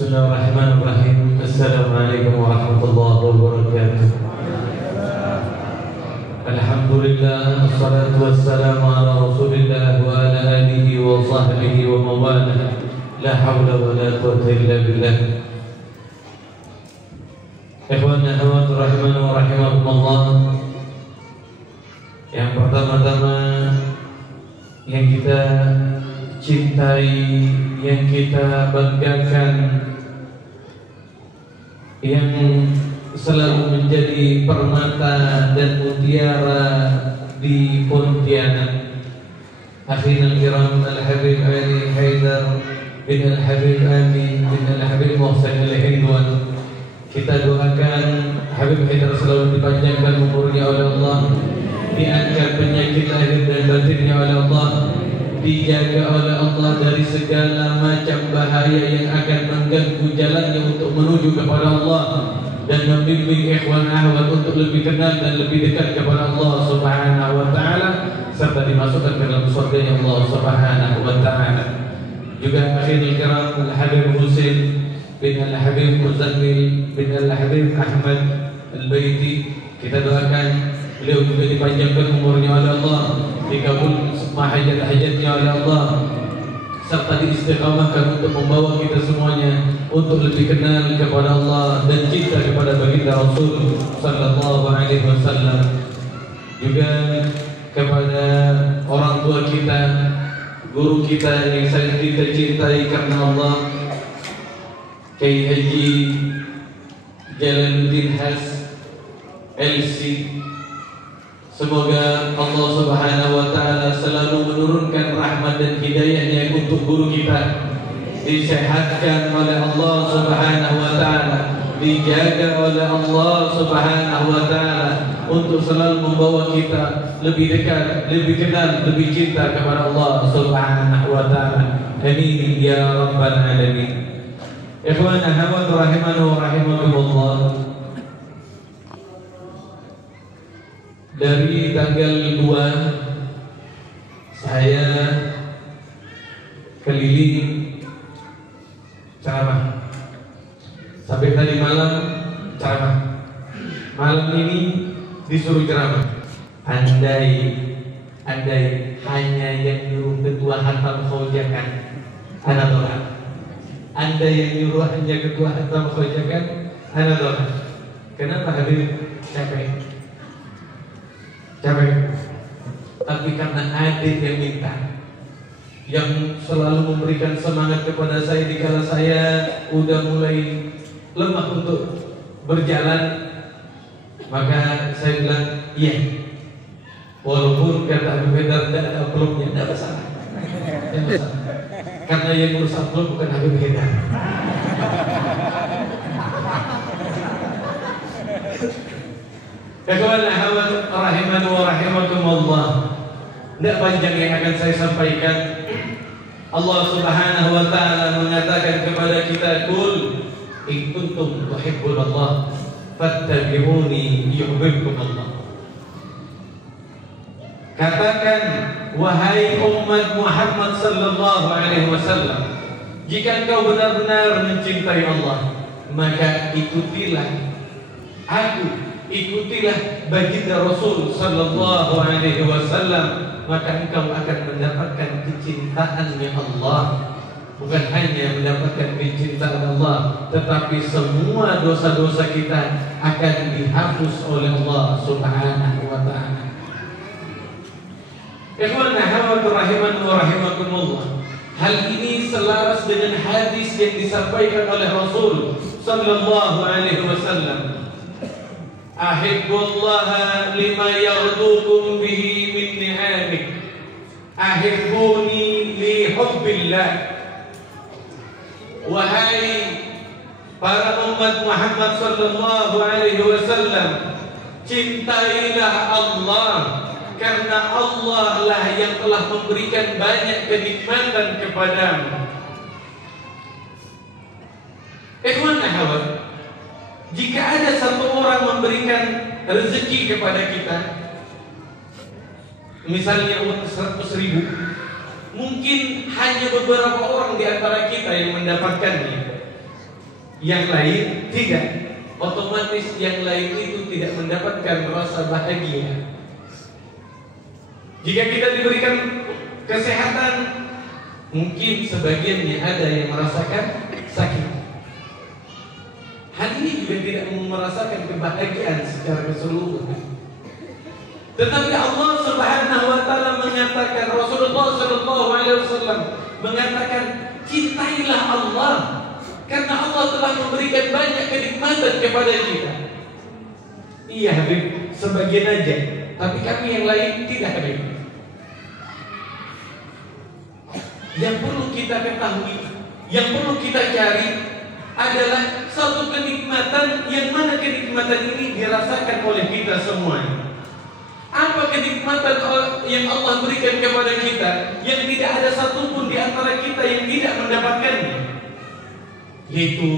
Bismillahirrahmanirrahim. Assalamualaikum warahmatullahi wabarakatuh. Alhamdulillah, wassalatu wassalamu ala Rasulillah wa ala alihi wa sahbihi wa mawalah. La hawla wa la quwwata illa billah. Ikhwan dan akhwat rahimani wa rahimakumullah. Yang pertama-tama yang kita cintai, yang kita banggakan, yang selalu menjadi permata dan mutiara di Pontianak, akhina al-kiram al-habib Ali Haidar bin al-habib Amin bin al-habib Muhsin al-Hindwan. Kita doakan Habib Haidar selalu dipanjangkan umurnya oleh Allah, diangkat penyakit lahir dan batinnya oleh Allah, dijaga oleh Allah dari segala macam bahaya yang akan mengganggu jalannya untuk menuju kepada Allah, dan membimbing ikhwan ahwat untuk lebih kenal dan lebih dekat kepada Allah Subhanahu wa taala, serta dimasukkan ke dalam surga Allah Subhanahu wa taala. Juga akhirul kiram Al-Habib Husain bin Al-Habib Muzammil bin Al-Habib Ahmad Al-Baiti, kita doakan beliau juga dipanjangkan umurnya oleh Allah, dikabul semua hajat-hajatnya oleh Allah, serta diistiqamahkan untuk membawa kita semuanya untuk lebih kenal kepada Allah dan cinta kepada baginda Rasul sallallahu alaihi wasallam. Juga kepada orang tua kita, guru kita yang sangat kita cintai karena Allah, Kiai Haji Jalaluddin Has LC. Semoga Allah Subhanahu wa taala selalu menurunkan rahmat dan hidayahnya untuk guru kita, disehatkan oleh Allah Subhanahu wa taala, dijaga oleh Allah Subhanahu wa taala untuk selalu membawa kita lebih dekat, lebih kenal, lebih cinta kepada Allah Subhanahu wa taala. Amin ya rabbal alamin. Ikhwan ahwat rahimani wa rahimakumullah. Dari tanggal 2 saya keliling ceramah, sampai tadi malam ceramah, malam ini disuruh ceramah. Andai hanya yang nyuruh ketua hatam khaujakan, ana tolak. Andai yang nyuruh hanya ketua hatam khaujakan, ana tolak. Kenapa Habib? Capek, tapi karena adik yang minta, yang selalu memberikan semangat kepada saya dikala saya udah mulai lemah untuk berjalan, maka saya bilang iya, walaupun kata Habib Haidar tidak ada uploadnya, tidak masalah, karena yang ngurus upload bukan Habib Haidar. Ikhwan ahwat rahimani wa rahimakumullah. Tidak panjang yang akan saya sampaikan. Allah Subhanahu wa taala mengatakan kepada kita, "Qul in kuntum tuhibbunallah fattabi'uni yuhibbukumullah." Katakan, wahai umat Muhammad sallallahu alaihi wasallam, jika engkau benar-benar mencintai Allah, maka ikutilah aku, ikutilah baginda Rasul sallallahu alaihi wasallam, maka engkau akan mendapatkan kecintaannya Allah. Bukan hanya mendapatkan kecintaan Allah, tetapi semua dosa-dosa kita akan dihapus oleh Allah Subhanahu wa taala. Ikhwan ahwat rahimani wa rahimakumullah. Hal ini selaras dengan hadis yang disampaikan oleh Rasul sallallahu alaihi wasallam. Ahibbullaha lima yaghdukum bihi min ni'amih. Ahibbuni li hubbillah. Wahai para umat Muhammad sallallahu alaihi wasallam, cintailah Allah, karena Allah lah yang telah memberikan banyak kenikmatan kepadamu. Ikhwan ahwat, jika ada satu orang memberikan rezeki kepada kita, misalnya uang 100.000, mungkin hanya beberapa orang di antara kita yang mendapatkannya. yang lain tidak. Otomatis yang lain itu tidak mendapatkan rasa bahagia. Jika kita diberikan kesehatan, mungkin sebagiannya ada yang merasakan sakit. Hal ini juga tidak merasakan kebahagiaan secara keseluruhan. Tetapi Allah Subhanahu wa taala mengatakan, Rasulullah sallallahu alaihi wasallam mengatakan, cintailah Allah karena Allah telah memberikan banyak kenikmatan kepada kita. Iya Habib, sebagian aja, tapi kami yang lain tidak Habib. Yang perlu kita ketahui, yang perlu kita cari adalah satu kenikmatan yang mana kenikmatan ini dirasakan oleh kita semua. Apa kenikmatan yang Allah berikan kepada kita yang tidak ada satupun di antara kita yang tidak mendapatkannya? Yaitu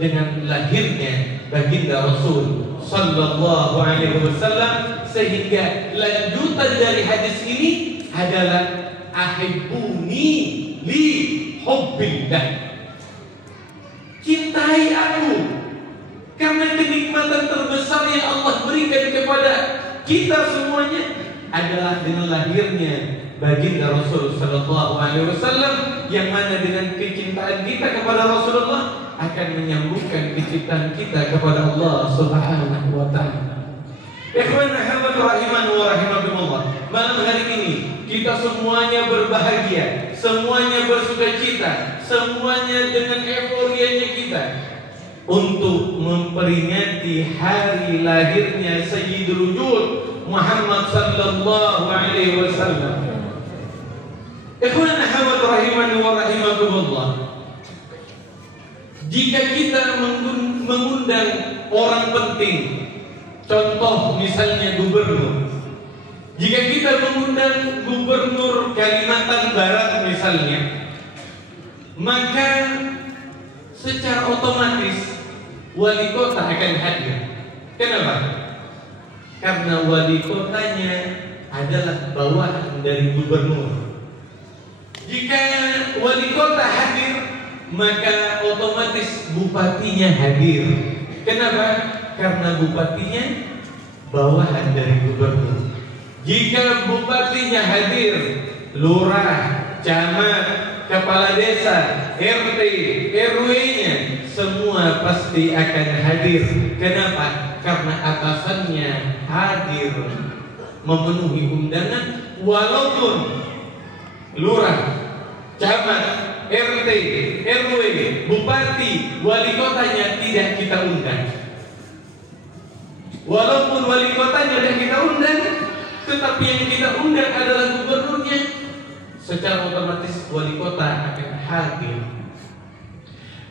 dengan lahirnya baginda Rasul sallallahu alaihi wasallam, sehingga lanjutan dari hadis ini adalah ahibbuni li hubbillah. Cintai aku karena kenikmatan terbesar yang Allah berikan kepada kita semuanya adalah dengan lahirnya baginda Rasul sallallahu alaihi wasallam, yang mana dengan kecintaan kita kepada Rasulullah akan menyambungkan kecintaan kita kepada Allah Subhanahu wa taala. Ikhwan ahibab rahiman wa rahimakumullah, malam hari ini kita semuanya berbahagia, semuanya bersukacita, semuanya dengan euforianya kita untuk memperingati hari lahirnya Sayyidul Wujud Muhammad sallallahu alaihi wasallam. Ikhwan ahibab rahiman wa rahimakumullah, jika kita mengundang orang penting, contoh misalnya gubernur, jika kita mengundang gubernur Kalimantan Barat misalnya, maka secara otomatis wali kota akan hadir. Kenapa? Karena wali kotanya adalah bawahan dari gubernur. Jika wali kota hadir, maka otomatis bupatinya hadir. Kenapa? Karena bupatinya bawahan dari gubernur. Jika bupatinya hadir, lurah, camat, kepala desa, RT, RW-nya semua pasti akan hadir. Kenapa? Karena atasannya hadir memenuhi undangan, walaupun lurah, camat, RT, RW, bupati, wali kotanya tidak kita undang. Walaupun wali kotanya tidak kita undang, tetapi yang kita undang adalah gubernurnya, secara otomatis wali kota akan hadir.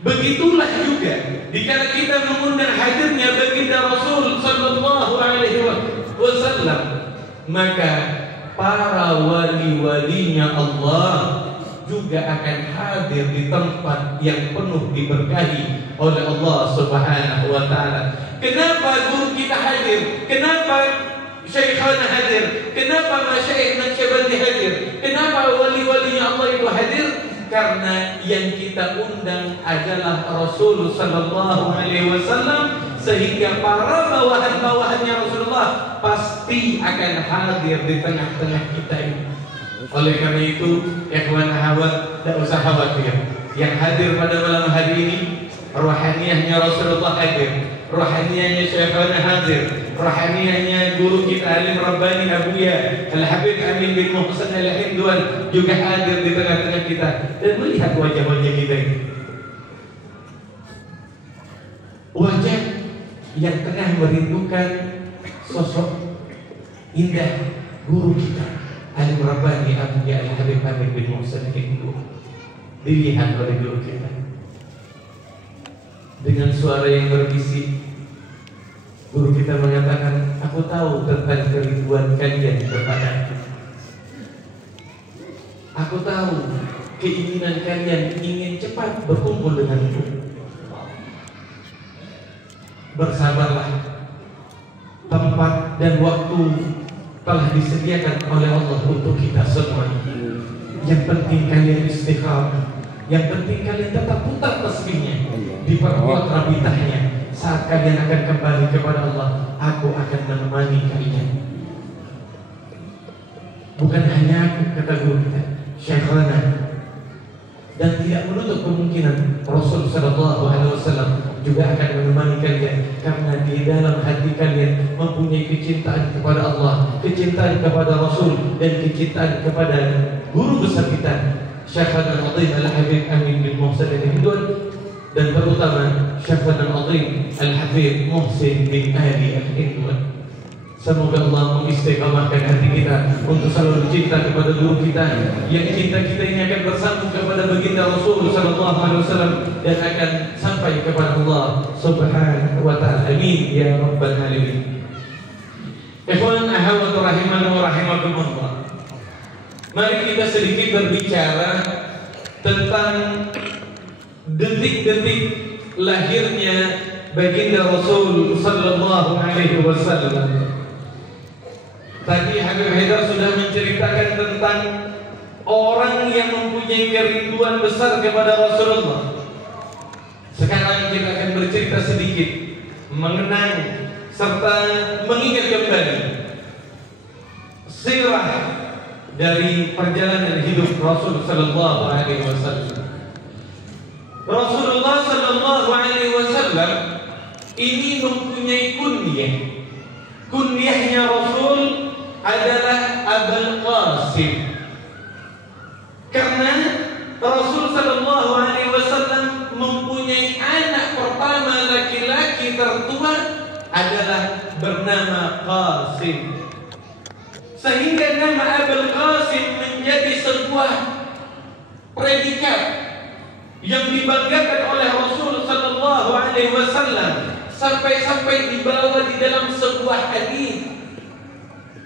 Begitulah juga dikala kita mengundang hadirnya baginda Rasul sallallahu alaihi wasallam, maka para wali-walinya Allah juga akan hadir di tempat yang penuh diberkahi oleh Allah Subhanahu wa taala. Kenapa guru kita hadir? Kenapa Syekhana hadir? Kenapa masyayikh Naqsyabandi hadir? Kenapa wali-walinya Allah itu hadir? Karena yang kita undang adalah Rasul sallallahu alaihi wasallam, sehingga para bawahan-bawahannya Rasulullah pasti akan hadir di tengah-tengah kita ini. Oleh karena itu, ikhwan ahwat, tidak usah khawatir. Yang hadir pada malam hari ini, rohaniyahnya Rasulullah hadir, rohaniyahnya Syekhana hadir, rohaniyahnya guru kita Alim Rabbani Abuya Al-Habib Amin bin Muhsin Al-Hindwan juga hadir di tengah-tengah kita, dan melihat wajah-wajah kita ini, wajah yang tengah merindukan sosok indah guru kita Alim Rabbani Abuya Al-Habib Amin bin Muhsin Al-Hindwan. Dilihat oleh guru kita dengan suara yang berbisik, guru kita mengatakan, aku tahu tentang kerinduan kalian kepada aku. Aku tahu keinginan kalian ingin cepat berkumpul denganku. Bersabarlah, tempat dan waktu telah disediakan oleh Allah untuk kita semua. Yang penting kalian istiqamah. Yang penting kalian tetap putar tasbihnya, diperkuat rabitahnya. Saat kalian akan kembali kepada Allah, aku akan menemani kalian. Bukan hanya aku, kata guru kita, Syekhana. Dan tidak menutup kemungkinan Rasul Sallallahu Alaihi Wasallam juga akan menemani kalian, karena di dalam hati kalian mempunyai kecintaan kepada Allah, kecintaan kepada Rasul, dan kecintaan kepada guru besar kita, Syekhana Al-Azim Al-Habib Amin bin Muhsin Al-Hindun, dan terutama Syekhana Al-Azim Al-Habib Muhsin bin Ali Al-Hindun. Semoga Allah mengistiqamahkan hati kita untuk selalu cinta kepada guru kita, yang cinta kita ini akan bersambung kepada baginda Rasul Sallallahu Alaihi Wasallam dan akan sampai kepada Allah Subhanahu Wa Taala. Amin ya Rabbal Alamin. Ikhwan ahwatu rahiman wa rahimakumullah. Mari kita sedikit berbicara tentang detik-detik lahirnya baginda Rasul Sallallahu Alaihi Wasallam. Tadi Habib Haidar sudah menceritakan tentang orang yang mempunyai kerinduan besar kepada Rasulullah. Sekarang kita akan bercerita sedikit, mengenang serta mengingat kembali sirah dari perjalanan hidup Rasul Sallallahu Alaihi Wasallam. Rasulullah Sallallahu Alaihi Wasallam ini mempunyai kunyah. Kunyahnya Rasul adalah Abul Qasim, karena Rasul Sallallahu Alaihi Wasallam mempunyai anak pertama laki-laki tertua adalah bernama Qasim, sehingga nama Abul Qasim menjadi sebuah predikat yang dibanggakan oleh Rasul Sallallahu Alaihi Wasallam, sampai-sampai dibawa di dalam sebuah hadis,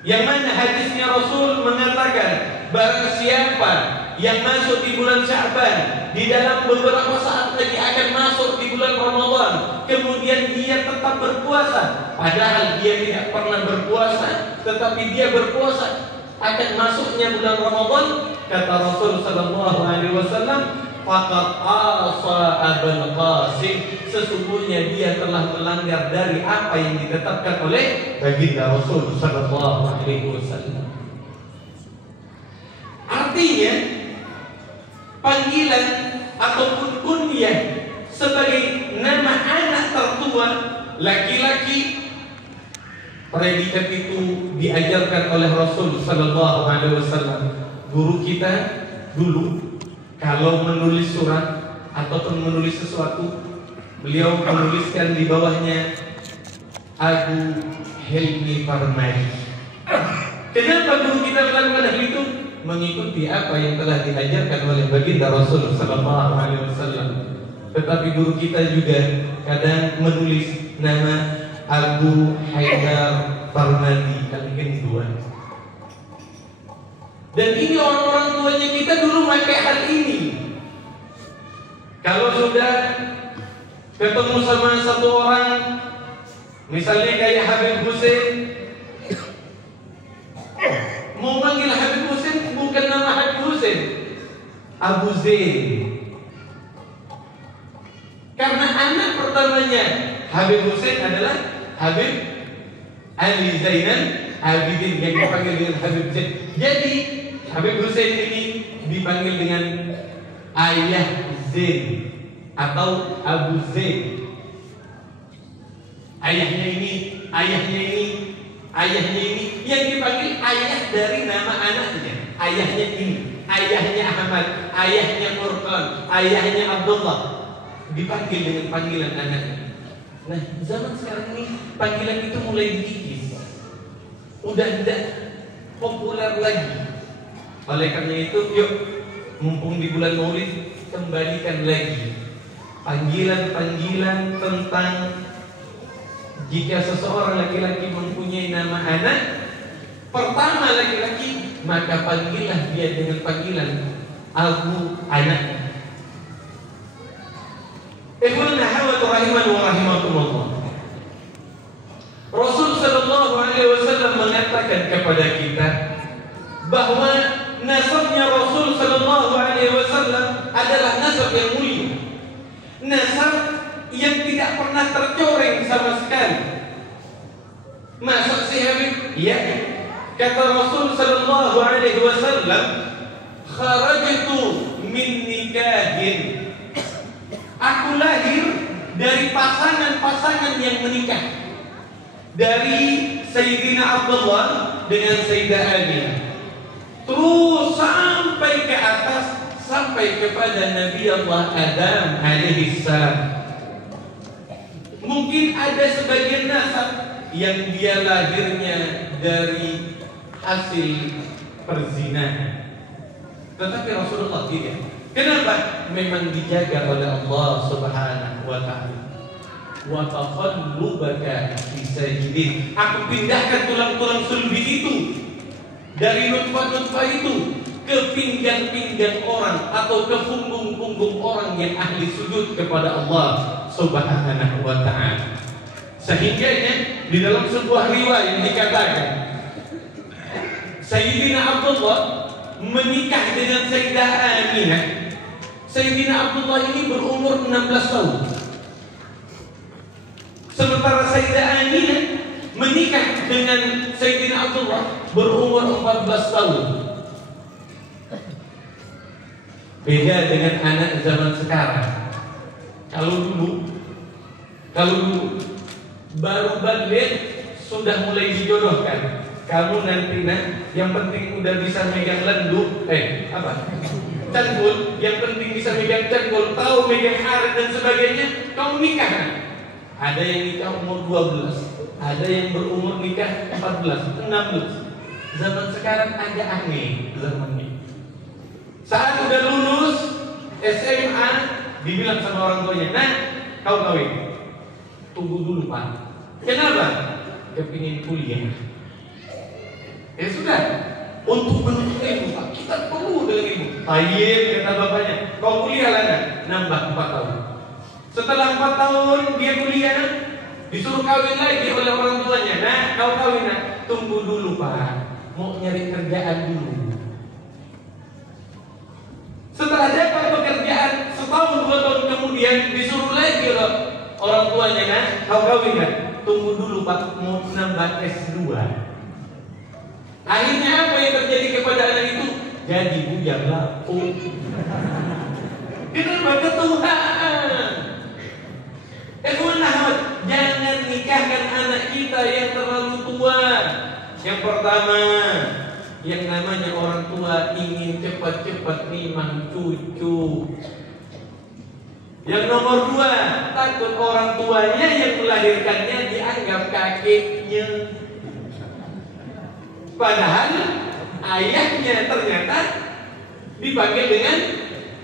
yang mana hadisnya Rasul mengatakan, barang siapa yang masuk di bulan Sya'ban, di dalam beberapa saat lagi akan masuk di bulan Ramadan, kemudian dia tetap berpuasa, padahal dia tidak pernah berpuasa, tetapi dia berpuasa akan masuknya bulan Ramadan, kata Rasul Sallallahu Alaihi Wasallam, faqad asa Abul Qasim, sesungguhnya dia telah melanggar dari apa yang ditetapkan oleh baginda Rasul Sallallahu Alaihi Wasallam. Artinya panggilan ataupun kunyah sebagai nama anak tertua laki-laki, predikat itu diajarkan oleh Rasul Sallallahu Alaihi Wasallam. Guru kita dulu kalau menulis surat ataupun menulis sesuatu, beliau menuliskan di bawahnya Abu Hilmi Farmadi. Kenapa guru kita melakukan hal itu? Mengikuti apa yang telah diajarkan oleh baginda Rasul Sallallahu Alaihi Wasallam. Tetapi guru kita juga kadang menulis nama Abu Haidar Farmadi Al-Hindun. Dan ini orang-orang tuanya kita dulu pakai hal ini. Kalau sudah ketemu sama satu orang, misalnya kayak Habib Husin, mau manggil Habib Husin bukan nama Habib Husin, Abu Zain. Karena anak pertamanya Habib Husin adalah Habib Ali Zainal Abidin yang dipanggil dengan Habib Zain. Jadi Habib Husin ini dipanggil dengan Ayah Zain atau Abu Zain. Ayahnya ini yang dipanggil ayah dari nama anaknya. Ayahnya ini, ayahnya Ahmad, ayahnya Furqan, ayahnya Abdullah, dipanggil dengan panggilan anaknya. Nah, zaman sekarang ini panggilan itu mulai dikikis, udah tidak populer lagi. Oleh karena itu, yuk, mumpung di bulan Maulid, kembalikan lagi panggilan-panggilan tentang jika seseorang laki-laki mempunyai nama anak pertama laki-laki, maka panggillah dia dengan panggilan Abu anak. Ikhwan ahwat rahiman wa rahimakumullah. Rasul Sallallahu Alaihi Wasallam mengatakan kepada kita bahwa nasabnya Rasul Sallallahu Alaihi Wasallam adalah nasab yang mulia, nasab yang tidak pernah tercoreng sama sekali. Masuk si Habib? Ya. Kata Rasul sallallahu alaihi wasallam, kharajtu min nikahin. Aku lahir dari pasangan-pasangan yang menikah. Dari Sayyidina Abdullah dengan Sayyidah Aminah. Terus sampai ke atas, sampai kepada Nabi Allah Adam alaihi salam. Mungkin ada sebagian nasab yang dia lahirnya dari hasil perzinahan, tetapi Rasulullah tidak. Kenapa? Memang dijaga oleh Allah Subhanahu wa ta'ala. Wa taqallubaka fi sajidin. Aku pindahkan tulang-tulang sulbi itu dari nutfah-nutfah itu ke pinggang-pinggang orang atau ke punggung-punggung orang yang ahli sujud kepada Allah Subhanahu wa ta'ala. Sehingga di dalam sebuah riwayat dikatakan Sayyidina Abdullah menikah dengan Sayyidah Aminah. Sayyidina Abdullah ini berumur 16 tahun. Sementara Sayyidah Aminah menikah dengan Sayyidina Abdullah berumur 14 tahun. Beda dengan anak zaman sekarang. Kalau dulu baru balik sudah mulai dijodohkan. Kamu nanti yang penting udah bisa megang lendu, cangkul, yang penting bisa megang cangkul, tahu megang arit dan sebagainya, kamu nikah. Ada yang nikah umur 12, ada yang berumur nikah 14, 16. Zaman sekarang agak aneh zamannya. Saat udah lulus SMA, dibilang sama orang tuanya, nah kau kawin. Tunggu dulu Pak. Kenapa? Kepingin kuliah. Ya sudah, untuk menuntut ilmu Pak, kita perlu dengan ilmu. Tayyib kata bapaknya, kau kuliah lah kan? Nambah 4 tahun. Setelah 4 tahun dia kuliah, disuruh kawin lagi oleh orang tuanya. Nah, kau kawin nah. Tunggu dulu Pak, mau nyari kerjaan dulu. Setelah dapat pekerjaan, setahun 2 tahun kemudian disuruh lagi loh orang tuanya, nah, kau kawin kan? Tunggu dulu Pak, mau nambah S2. Akhirnya apa yang terjadi kepada anak itu? Jadi bujang lapuk. Kenapa? Ketuhaan. Jangan nikahkan anak kita yang terlalu tua. Yang pertama, yang namanya orang tua ingin cepat-cepat nimang cucu. Yang nomor 2, takut orang tuanya yang melahirkannya dianggap kakeknya. Padahal ayahnya ternyata dipanggil dengan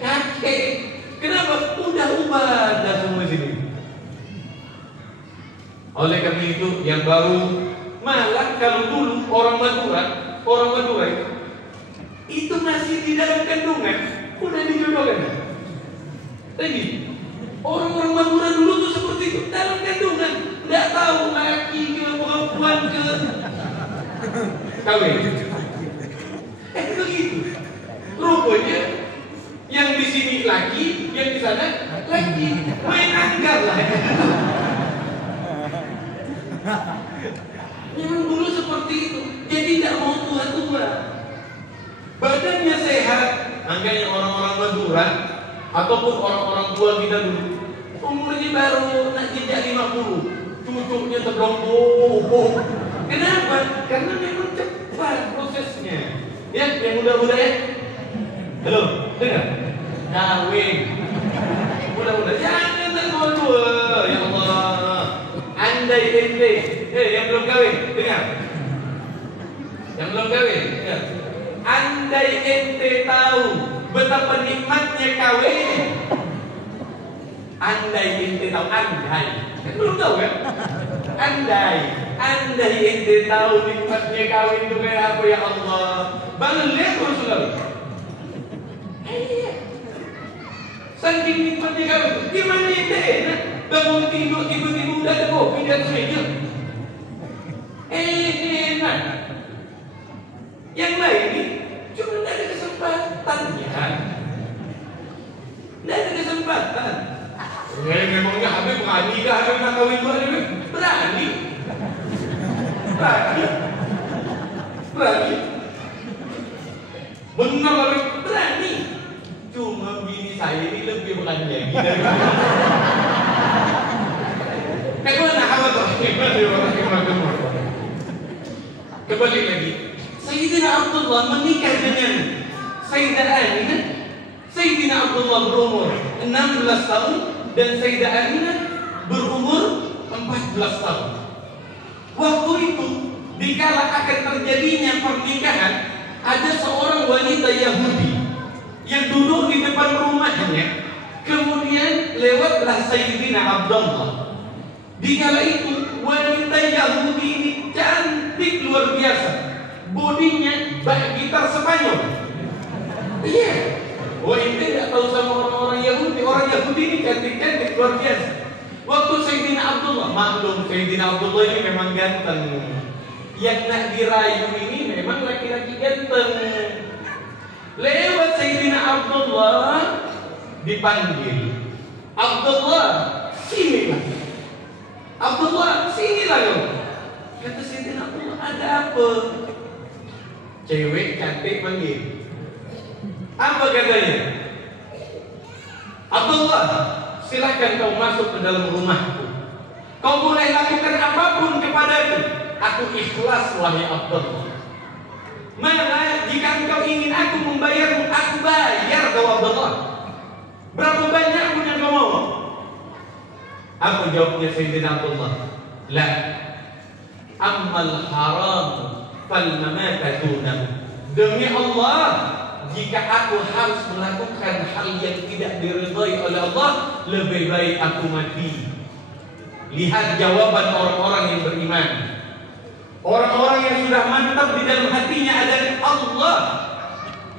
kakek. Kenapa? Udah ubah dah semua sini. Oleh karena itu yang baru, malah kalau dulu orang Madura itu masih di dalam kandungan udah dijodohkan. Tapi orang-orang Madura dulu tuh seperti itu, dalam kandungan nggak tahu laki ke perempuan ke kawin. Begitu. Rupanya yang di sini laki, yang di sana laki. Main anggar lah. Memang dulu seperti itu. Jadi tidak mau tua-tua. Badannya sehat. Makanya orang-orang Madura ataupun orang-orang tua kita dulu umurnya baru nak jejak 50, cucuknya terdombong. Kenapa? Karena memang cepat prosesnya. Ya, yang muda-muda ya. Halo, dengar? Kawin. Muda-muda jangan tergoda. Ya Allah. Andai ente, yang belum kawin, dengar. Yang belum kawin, dengar. Andai ente tahu betapa nikmatnya kawin. Andai ente tahu, andai. Kan belum tahu kan? Andai ente tahu nikmatnya kawin itu kayak apa ya Allah. Bangun lihat Rasulullah. Iya. Saking nikmatnya kawin. Gimana ente enak? Bangun tidur tiba-tiba udah ada kopi di atas meja. Enak. Yang lain ini cuma ada kesempatannya. berani dah ada nak kahwin dua ni. Berani. Benar lah, berani. Cuma bini saya ini lebih berani lagi dari Kemana awak tu? Kembali lagi. Sayyidina Abdullah menikah dengan Sayyidah Aminah. Sayyidina Abdullah berumur 16 tahun dan Sayyidah Aminah berumur 14 tahun. Waktu itu, dikala akan terjadinya pernikahan, ada seorang wanita Yahudi yang duduk di depan rumahnya. Kemudian lewatlah Sayyidina Abdullah. Dikala itu wanita Yahudi ini cantik luar biasa. Bodinya bak gitar Spanyol. Iya. Wah, ini tidak tahu sama orang-orang Yahudi. Orang Yahudi ini cantik-cantik luar biasa. Waktu Sayyidina Abdullah, maklum Sayyidina Abdullah ini memang ganteng. Yang nak dirayu ini memang laki-laki ganteng. Lewat Sayyidina Abdullah, dipanggil. Abdullah, sinilah. Abdullah, sinilah kau. Kata Sayyidina Abdullah, ada apa? Cewek cantik panggil. Apa katanya? Abdullah, silakan kau masuk ke dalam rumahku. Kau boleh lakukan apapun kepadaku. Aku ikhlas, wahai Abdullah. Malah jika engkau ingin aku membayarmu, aku bayar kau Abdullah. Berapa banyak pun yang kau mau. Apa jawabnya Sayyidina Abdullah? La, ammal haram fal mamatatuna. Demi Allah, jika aku harus melakukan hal yang tidak diridhai oleh Allah, lebih baik aku mati. Lihat jawaban orang-orang yang beriman. Orang-orang yang sudah mantap di dalam hatinya adalah Allah,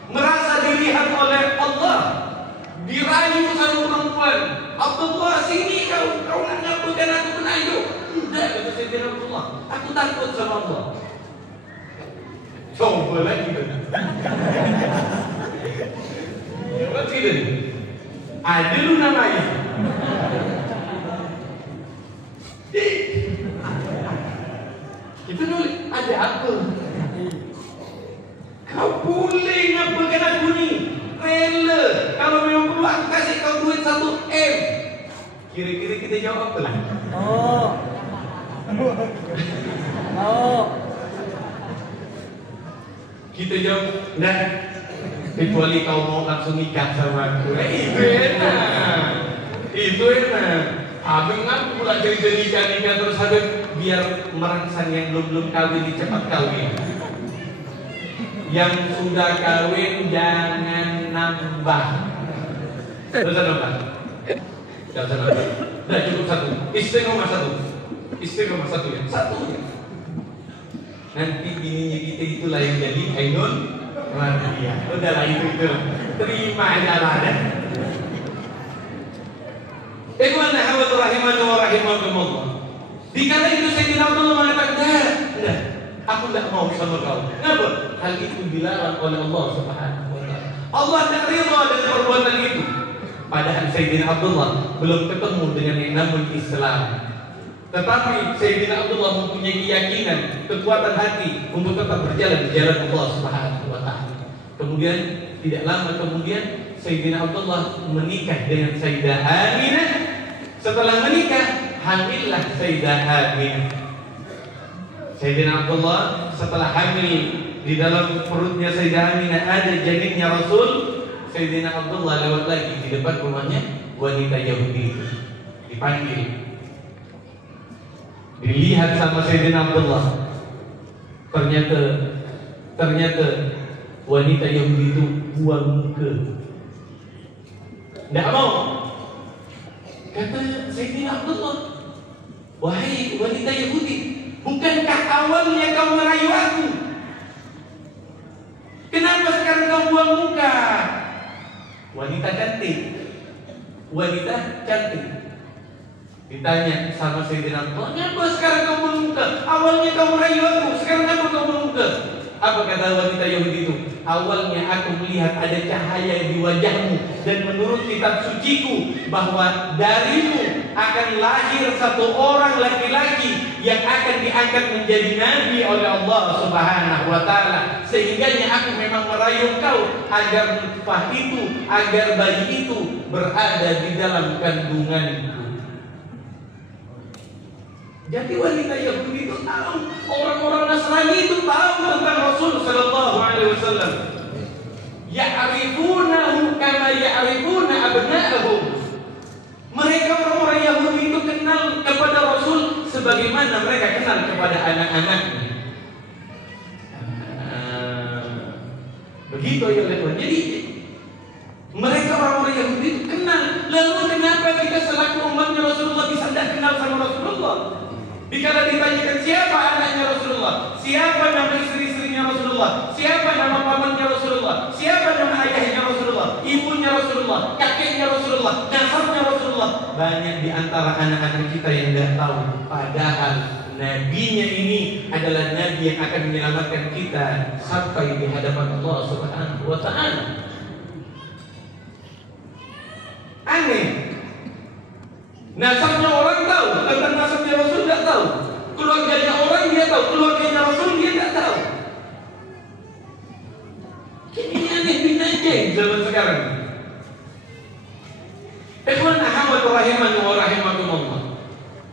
merasa dilihat oleh Allah, dirayu sama perempuan. Abdullah, sini kau nak ngapakan aku penayu? Tidak, kata Sayyidina Abdullah, aku takut sama Allah. Coba lagi benar. Coba tidak. Ada lu namanya. Itu nulis, ada apa? Kau boleh ngapakan aku ni? Rela. Kalau memang perlu aku kasih kau duit 1M. Kira-kira kita jawab apa lah? Kita jawab, nah, kecuali kau mau langsung nikah sama aku. Itu enak. Itu enak. Abang ngaku pula cerita nikah terus ada biar merangsang yang belum kawin cepat kawin. Yang sudah kawin jangan nambah. Terus nambah. Jangan nambah. Dah cukup satu. Istiqomah satu. Istiqomah satu ya. Satu ya. Nanti bininya kita itulah yang jadi Ainun Radiyah. Udahlah itu. Terima aja lah. Ikhwan hawat rahimana wa rahimakumullah. Dikala itu Sayyidina Abdullah mengatakan, "Enggak, aku tidak mau sama kau." Kenapa? Hal itu dilarang oleh Allah Subhanahu wa taala. Allah tidak ridha dengan perbuatan itu. Padahal Sayyidina Abdullah belum ketemu dengan yang namanya Islam. Tetapi Sayyidina Abdullah mempunyai keyakinan, kekuatan hati untuk tetap berjalan di jalan Allah Subhanahu wa taala. Kemudian tidak lama kemudian Sayyidina Abdullah menikah dengan Sayyidah Aminah. Setelah menikah, hamillah Sayyidah Aminah. Sayyidina Abdullah setelah hamil di dalam perutnya Sayyidah Aminah ada janinnya Rasul. Sayyidina Abdullah lewat lagi di depan rumahnya wanita Yahudi itu. Dipanggil. Dilihat sama Sayyidina Abdullah. Ternyata wanita Yahudi itu buang muka. Tidak mau. Kata Sayyidina Abdullah, wahai wanita Yahudi, bukankah awalnya kau merayu aku? Kenapa sekarang kau buang muka? Wanita cantik. Ditanya sama Sayyidina Abdullah, kenapa sekarang kau buang muka? Awalnya kau merayu aku, sekarang kenapa kau buang muka? Apa kata wanita Yahudi itu? Awalnya aku melihat ada cahaya di wajahmu, dan menurut kitab suciku bahwa darimu akan lahir satu orang laki-laki yang akan diangkat menjadi nabi oleh Allah Subhanahu wa taala. Sehingganya aku memang merayu kau agar nutfah itu, agar bayi itu berada di dalam kandunganku. Jadi wanita Yahudi itu tahu, orang-orang Nasrani itu tahu tentang Rasul sallallahu alaihi wasallam. Ya'rifunahu kama ya'rifuna abna'ahum. Mereka orang-orang Yahudi itu kenal kepada Rasul sebagaimana mereka kenal kepada anak-anaknya. Begitu ya teman. Jadi mereka orang-orang Yahudi itu kenal. Lalu kenapa kita selaku umatnya Rasulullah bisa tidak kenal sama Rasulullah? Dikala ditanyakan siapa anaknya Rasulullah, siapa nama istri-istrinya Rasulullah, siapa nama pamannya Rasulullah, siapa nama ayahnya Rasulullah, ibunya Rasulullah, kakeknya Rasulullah, nasabnya Rasulullah, banyak di antara anak-anak kita yang tidak tahu. Padahal nabinya ini adalah nabi yang akan menyelamatkan kita sampai di hadapan Allah Subhanahu wa taala. Aneh. Nasabnya orang tahu, tentang nasabnya Rasul tidak tahu. Keluarganya orang dia tahu, keluarganya Rasul dia tidak tahu. Ini aneh bin anjing zaman sekarang. Ikhwan ahmad rahimani wa rahimakumullah.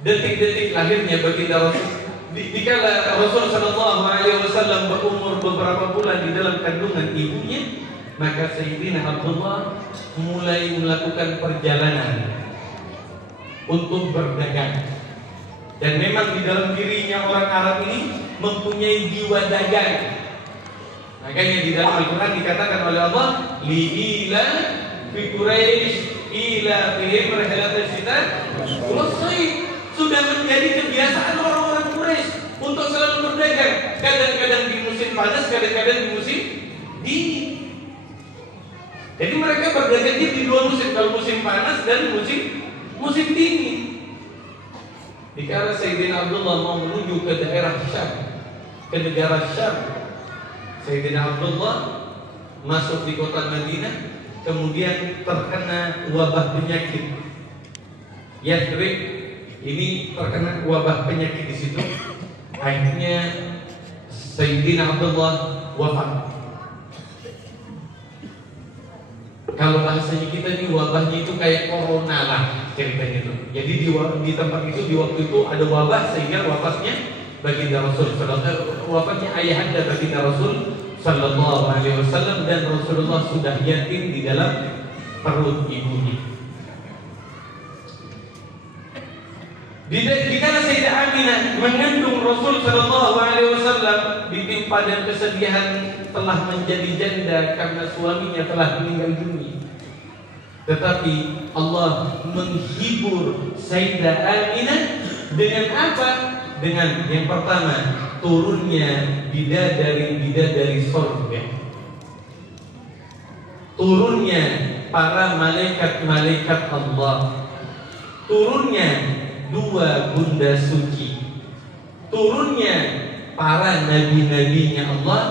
Detik-detik lahirnya baginda Rasul, dikala Rasul sallallahu alaihi wasallam berumur beberapa bulan di dalam kandungan ibunya, maka Sayyidina Abdullah mulai melakukan perjalanan untuk berdagang. Dan memang di dalam dirinya orang Arab ini mempunyai jiwa dagang. Makanya di dalam Al-Quran dikatakan oleh Allah, li'ila fi Quraisy ila fihim rihlatal syita wal shayf. Sudah menjadi kebiasaan orang-orang Quraisy untuk selalu berdagang. Kadang-kadang di musim panas, kadang-kadang di musim dingin. Jadi mereka berdagangnya di dua musim, kalau musim panas dan musim dingin. Dikala Sayyidina Abdullah mau menuju ke daerah Syam, ke negara Syam, Sayyidina Abdullah masuk di kota Madinah, kemudian terkena wabah penyakit. Yathrib ini terkena wabah penyakit di situ. Akhirnya Sayyidina Abdullah wafat. Kalau bahasanya kita nih, wabahnya itu kayak corona lah ceritanya itu. Jadi di tempat itu, di waktu itu ada wabah sehingga wafatnya baginda Rasul, wafatnya ayahanda baginda Rasul sallallahu alaihi wasallam, dan Rasulullah sudah yatim di dalam perut ibunya. Di kana Sayyidah Aminah mengandung Rasul sallallahu alaihi wasallam, ditimpa dan kesedihan telah menjadi janda karena suaminya telah meninggal dunia. Tetapi Allah menghibur Sayyidah Aminah dengan apa? Dengan yang pertama, turunnya bidadari surga, turunnya para malaikat-malaikat Allah, turunnya dua bunda suci, turunnya para nabi-nabinya Allah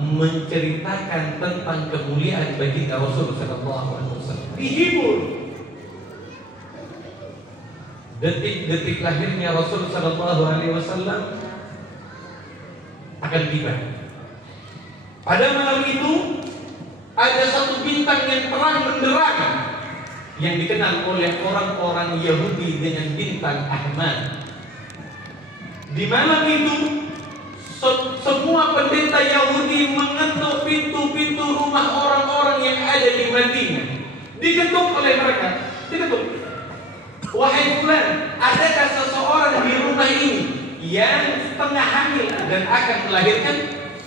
menceritakan tentang kemuliaan baginda Rasul sallallahu alaihi wasallam. Dihibur. Detik-detik lahirnya Rasul sallallahu alaihi wasallam akan tiba. Pada malam itu ada satu bintang yang terang benderang yang dikenal oleh orang-orang Yahudi dengan bintang Ahmad. Di malam itu semua pendeta Yahudi mengetuk pintu-pintu rumah orang-orang yang ada di Madinah. Diketuk oleh mereka. Diketuk. Wahai fulan, adakah seseorang di rumah ini yang setengah hamil dan akan melahirkan?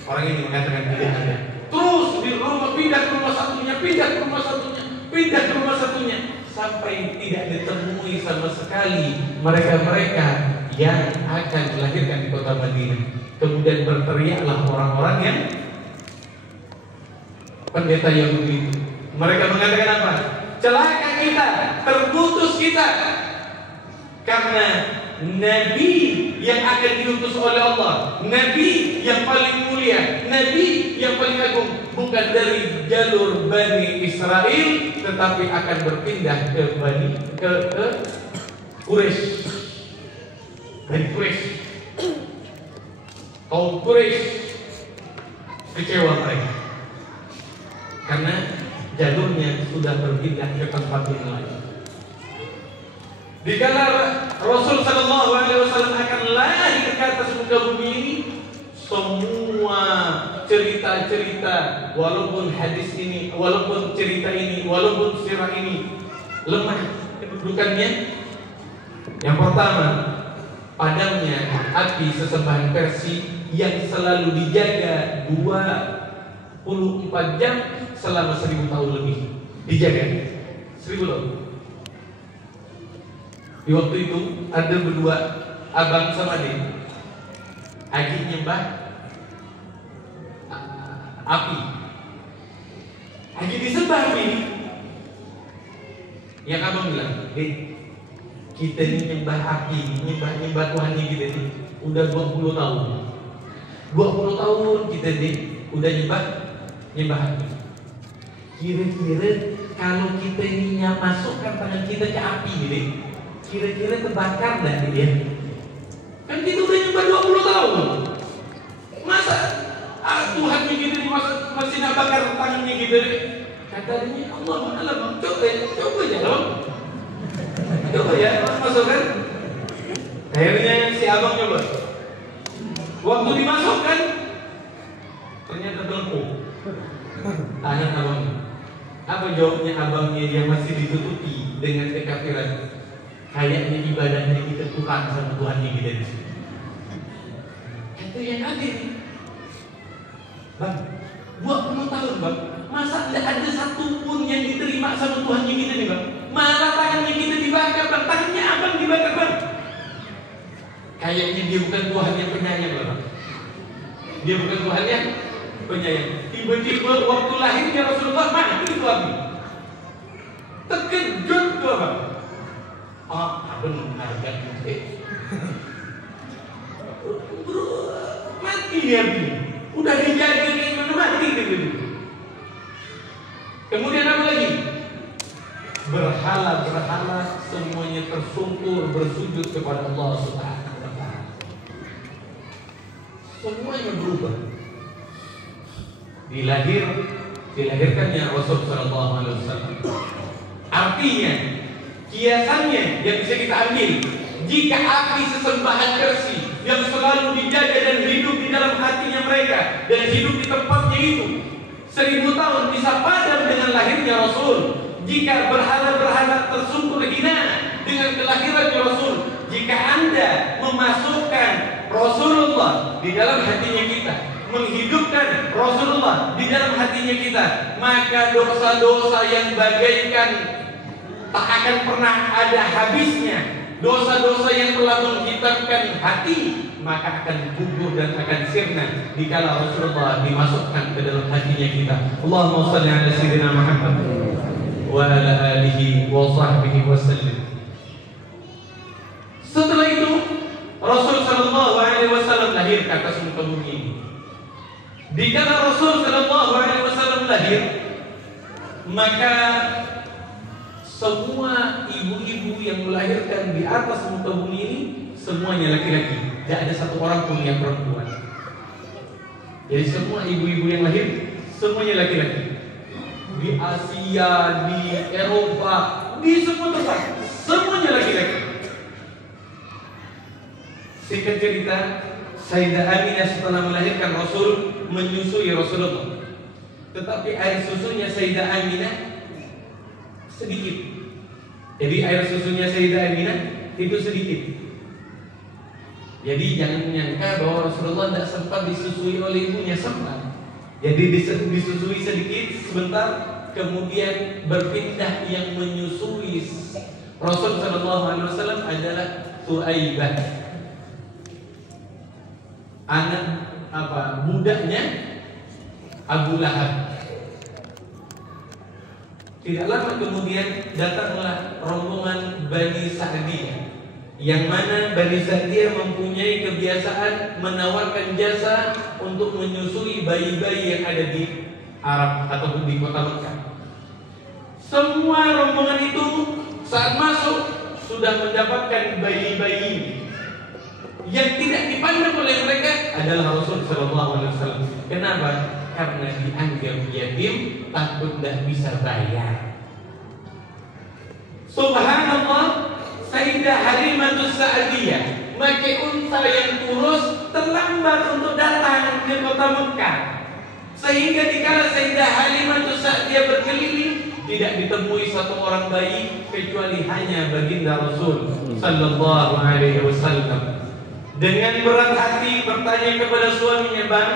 Orang ini mengatakan tidak ada. Terus di rumah, pindah ke rumah satunya, pindah ke rumah satunya, pindah ke rumah satunya, sampai tidak ditemui sama sekali mereka-mereka yang akan dilahirkan di kota Madinah. Kemudian berteriaklah orang-orang yang pendeta Yahudi itu. Mereka mengatakan apa? Celaka kita, terputus kita, karena Nabi yang akan diutus oleh Allah, Nabi yang paling mulia, Nabi yang paling agung, bukan dari jalur Bani Israel, tetapi akan berpindah ke Quraisy. Bani Quraisy, kaum Quraisy kecewa mereka karena jalurnya sudah berpindah ke tempat yang lain. Dikala Rasul Sallallahu Alaihi Wasallam akan lahir ke atas muka bumi ini, semua cerita-cerita, walaupun hadis ini, walaupun cerita ini, walaupun sirah ini lemah kedudukannya. Yang pertama, padamnya api sesembahan Persi yang selalu dijaga 24 jam selama 1000 tahun lebih. Dijaga 1000 tahun. Di waktu itu ada berdua abang sama adik, lagi nyembah api. Lagi disembah ini. Yang abang bilang, kita ini nyembah api, nyembah Tuhan kita ini udah 20 tahun. 20 tahun kita ini udah nyembah api. Kira-kira kalau kita ini masukkan tangan kita ke api gini, kira-kira terbakar enggak dia? Kan kita udah nyembah 20 tahun. Masa Tuhan kita ini masih nak bakar tangannya kita? Kata dia, Allah Alam, coba aja dong. Coba ya, masukkan. Akhirnya si abang coba. Waktu dimasukkan, ternyata belengkung tangan abangnya. Apa jawabnya abangnya? Dia masih ditutupi dengan kekafiran. Kayaknya ibadahnya kita kurang sama Tuhan yang kita di sini. Itu yang hadir, Bang. 20 tahun, Bang. Masa tidak ada satu pun yang diterima sama Tuhan yang kita nih, Bang? Malah tangannya kita dibakar, Bang. Tangannya abang dibakar, Bang. Kayaknya dia bukan Tuhan yang penyayang, Bang. Dia bukan Tuhan yang penyayang. Tiba-tiba waktu lahirnya Rasulullah mati itu Abi. Terkejut tuh, Bang. Abang harga bro, mati dia Abi. Udah dijaga kayak mana mati gitu. Kemudian apa lagi? Berhala-berhala semuanya tersungkur bersujud kepada Allah Subhanahu wa taala. Semuanya berubah. Dilahirkannya Rasul sallallahu alaihi wasallam. Artinya, kiasannya yang bisa kita ambil, jika api sesembahan Persi yang selalu dijaga dan hidup di dalam hatinya mereka dan hidup di tempatnya itu 1000 tahun bisa padam dengan lahirnya Rasul. Jika berhala-berhala tersungkur hina dengan kelahirannya Rasul, jika Anda memasukkan Rasulullah di dalam hatinya kita, menghidupkan Rasulullah di dalam hatinya kita, maka dosa-dosa yang bagaikan tak akan pernah ada habisnya, dosa-dosa yang telah menghitamkan hati, maka akan gugur dan akan sirna dikala Rasulullah dimasukkan ke dalam hatinya kita. Allahumma shalli ala sayyidina Muhammad wa ala alihi wa sahbihi wasallam. Setelah itu Rasul sallallahu alaihi wasallam lahir ke atas muka bumi ini. Dikala Rasul sallallahu alaihi wasallam lahir, maka semua ibu-ibu yang melahirkan di atas muka bumi ini semuanya laki-laki, tidak ada satu orang pun yang perempuan. Jadi semua ibu-ibu yang lahir semuanya laki-laki. Di Asia, di Eropa, di semua tempat semuanya laki-laki. Singkat cerita, Sayyidah Aminah setelah melahirkan Rasul menyusui Rasulullah, tetapi air susunya Sayyidah Aminah sedikit. Jadi air susunya Sayyidah Aminah itu sedikit. Jadi jangan menyangka bahwa Rasulullah tidak sempat disusui oleh ibunya, sempat. Jadi disusui sedikit sebentar, kemudian berpindah yang menyusui Rasul Sallallahu Alaihi Wasallam adalah Suaibah, anak budaknya Abu Lahab. Tidak lama kemudian datanglah rombongan Bani Sa'diyah. yang mana Bani Sa'diyah mempunyai kebiasaan menawarkan jasa untuk menyusui bayi-bayi yang ada di Arab ataupun di kota Mekah. Semua rombongan itu saat masuk sudah mendapatkan bayi-bayi yang tidak dipandang oleh mereka adalah Rasul Sallallahu Alaihi Wasallam. Kenapa? Karena dianggap yatim, takut tidak bisa bayar. Subhanallah, Sayyidah Halimatus Sa'diyah pakai unta yang kurus terlambat untuk datang ke kota Mekah, sehingga dikala Sayyidah Halimatus Sa'diyah berkeliling tidak ditemui satu orang bayi kecuali hanya baginda Rasul Sallallahu Alaihi Wasallam. Dengan berat hati bertanya kepada suaminya, "Bang,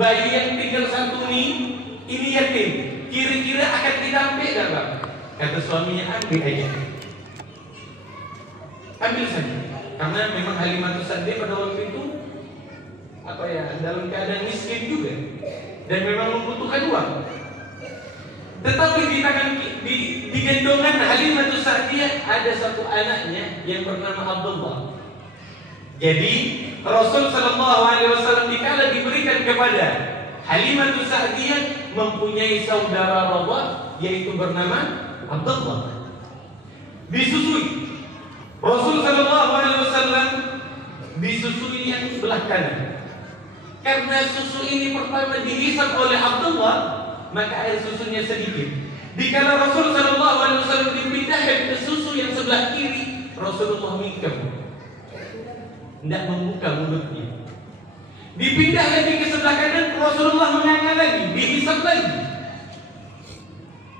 bayi yang tinggal satu ini yatim, kira-kira akan didamping tak, Bang?" Kata suaminya, "Ambil aja, ambil saja." Karena memang Halimatus Sa'diyah pada waktu itu dalam keadaan miskin juga dan memang membutuhkan uang. Tetapi di gendongan Halimatus Sa'diyah ada satu anaknya yang bernama Abdullah. Jadi Rasul Sallallahu Alaihi Wasallam dikala diberikan kepada Halimatus Sa'diyah mempunyai saudara radha yaitu bernama Abdullah. Disusui Rasul Sallallahu Alaihi Wasallam, disusui yang sebelah kanan. Karena susu ini pertama dihisap oleh Abdullah, maka air susunya sedikit. Dikala Rasul Sallallahu Alaihi Wasallam dipindahkan ke susu yang sebelah kiri, Rasulullah mingkem, tidak membuka mulutnya. Dipindah lagi ke sebelah kanan, Rasulullah menganga lagi, dihisap lagi.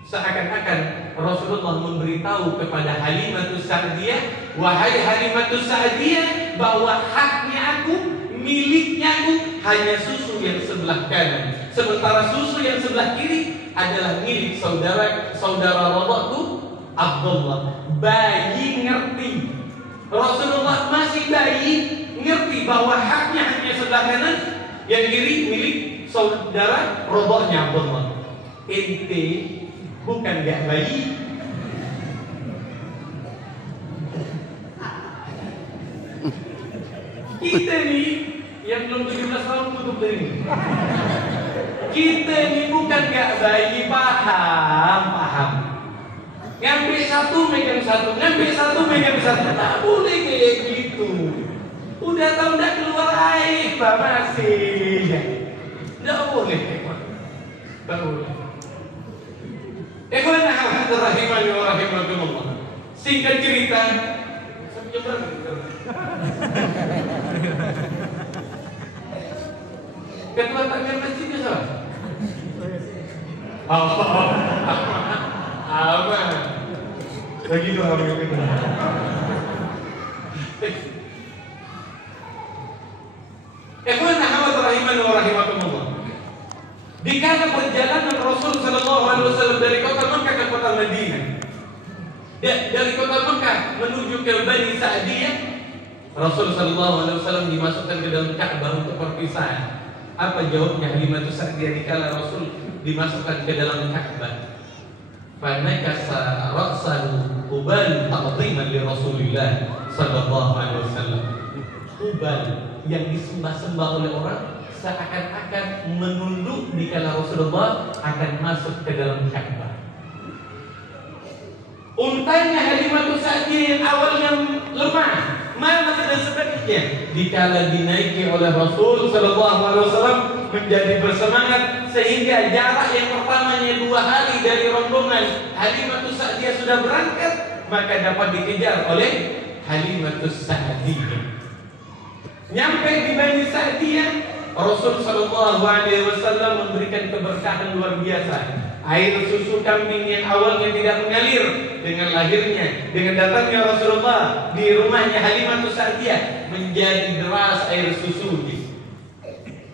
Seakan-akan Rasulullah memberitahu kepada Halimatus Sa'diyah, "Wahai Halimatus Sa'diyah, bahwa haknya aku, miliknya aku hanya susu yang sebelah kanan, sementara susu yang sebelah kiri adalah milik saudara radhaku Abdullah." Bayi ngerti, Rasulullah masih bayi ngerti bahwa haknya hanya sebelah kanan, yang kiri milik saudara radhanya Abdullah. Ente bukan gak bayi. Kita nih yang belum 17 tahun tutup telinga. Kita nih bukan gak bayi, paham. Ngambil satu megang satu, ngambil satu megang satu. Tak boleh kayak gitu. Udah tahu udah keluar air, masih. Tidak boleh. Tak boleh. Ikhwan hadirin rahimani wa rahimakumullah. Singkat cerita, ketua takmir masjidnya salah. Aman. Lagi doa begitu. Ikhwan hadirin rahimani wa rahimakumullah. Di kala perjalanan Rasul Sallallahu Alaihi Wasallam dari kota Mekah ke kota Madinah, dari kota Mekah menuju ke Bani Sa'diyah, Rasul Sallallahu Alaihi Wasallam dimasukkan ke dalam Ka'bah untuk perpisahan. Apa jawabnya Halimatus Sa'diyah di kala Rasul dimasukkan ke dalam Ka'bah? Fanakasa ra'sahu Hubal ta'ziman li Rasulillah Sallallahu Alaihi Wasallam. Hubal yang disembah-sembah oleh orang seakan-akan menunduk dikala Rasulullah akan masuk ke dalam Ka'bah. Untanya Halimatus Sa'diyah yang awalnya lemah, malas dan sebagainya, dikala dinaiki oleh Rasul Sallallahu Alaihi Wasallam menjadi bersemangat sehingga jarak yang pertamanya 2 hari dari rombongan Halimatus Sa'diyah sudah berangkat, maka dapat dikejar oleh Halimatus Sa'diyah. Nyampe di Bani Sa'diyah, Rasul Sallallahu Alaihi Wasallam memberikan keberkahan luar biasa. Air susu kambing yang awalnya tidak mengalir, dengan lahirnya, dengan datangnya Rasulullah di rumahnya Halimatus Sa'diyah, menjadi deras air susu,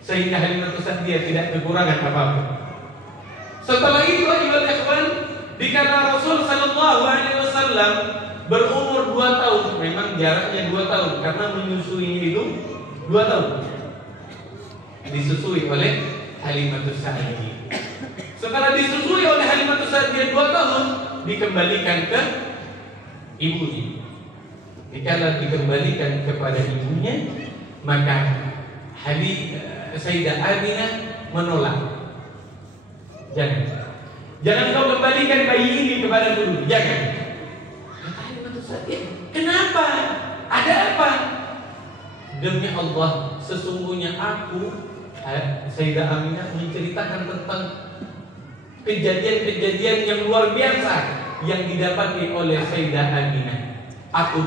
sehingga Halimatus Sa'diyah tidak kekurangan apa-apa. Setelah itu, ayuhal ikhwan, dikala Rasul Sallallahu Alaihi Wasallam berumur 2 tahun, memang jaraknya 2 tahun karena menyusuinya itu 2 tahun. Disusui oleh Halimatus Sa'diyah. Setelah disusui oleh Halimatus Sa'diyah 2 tahun, dikembalikan ke ibunya. dikala dikembalikan kepada ibunya, maka Sayyidah Aminah menolak. Jangan kau kembalikan bayi ini kepada dulu, jangan. Kenapa? Ada apa? Demi Allah, sesungguhnya aku, Sayyidah Aminah menceritakan tentang kejadian-kejadian yang luar biasa yang didapati oleh Sayyidah Aminah. Aku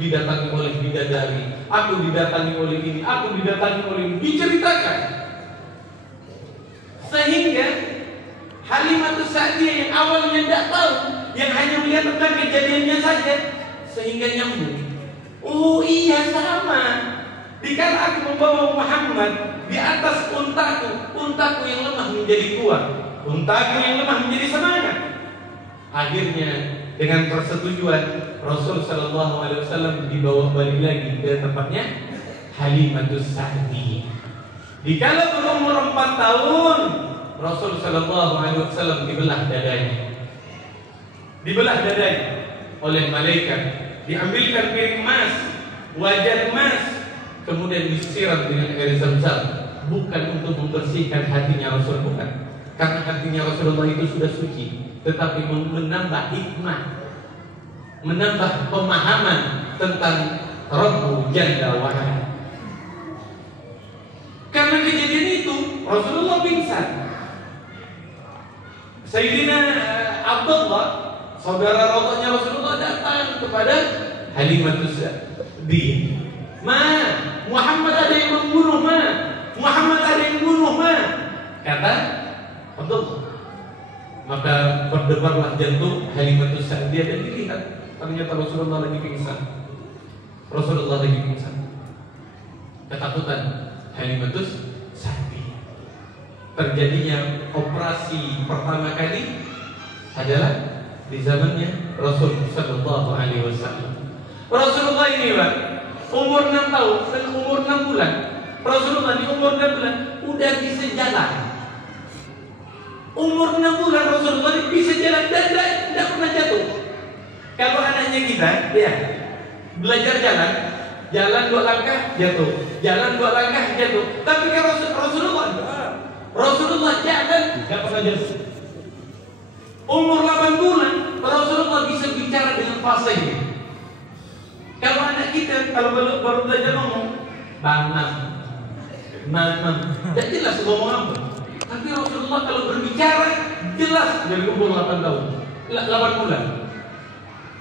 didatangi oleh bidadari, aku didatangi oleh ini, aku didatangi oleh ini, diceritakan. Sehingga Halimatus Sa'diyah yang awalnya tidak tahu, yang hanya melihat tentang kejadiannya saja, sehingga nyambung. Oh iya, sama. Dikala aku membawa Muhammad di atas untaku yang lemah menjadi kuat, untaku yang lemah menjadi semangat. Akhirnya dengan persetujuan Rasul Sallallahu Alaihi Wasallam dibawa balik lagi ke tempatnya Halimatus Sa'diyah. Dikala berumur 4 tahun, Rasul Sallallahu Alaihi Wasallam dibelah dadanya oleh malaikat, diambilkan piring emas, wajan emas, kemudian disiram dengan air zam-zam, bukan untuk membersihkan hatinya Rasul, bukan, karena hatinya Rasulullah itu sudah suci, tetapi menambah hikmah, menambah pemahaman tentang Rabbu Jalla wa Ala. Karena kejadian itu Rasulullah pingsan. Sayyidina Abdullah, saudara rohnya Rasulullah, datang kepada Halimatus Sa'diyah. Muhammad ada yang membunuh, Muhammad ada yang bunuh, kata Abdullah. Maka berdebarlah jantung Halimatus Sa'diyah dan dilihat ternyata Rasulullah lagi pingsan. Ketakutan Halimatus Sa'diyah. Terjadinya operasi pertama kali adalah di zamannya Rasul Sallallahu Alaihi Wasallam. Rasulullah ini Pak, umur 6 tahun dan umur 6 bulan. Rasulullah di umur 6 bulan udah bisa jalan. Umur 6 bulan Rasulullah bisa jalan dan tidak pernah jatuh. Kalau anaknya kita, ya belajar jalan 2 langkah jatuh, jalan 2 langkah jatuh. Tapi kalau Rasulullah jalan tidak pernah jatuh. Umur 8 bulan Rasulullah bisa bicara dengan fasih. Kalau anak kita kalau baru belajar ngomong, banam, tidak jelas ngomong apa. Tapi Rasulullah kalau berbicara jelas dari umur 8 tahun, 8 bulan.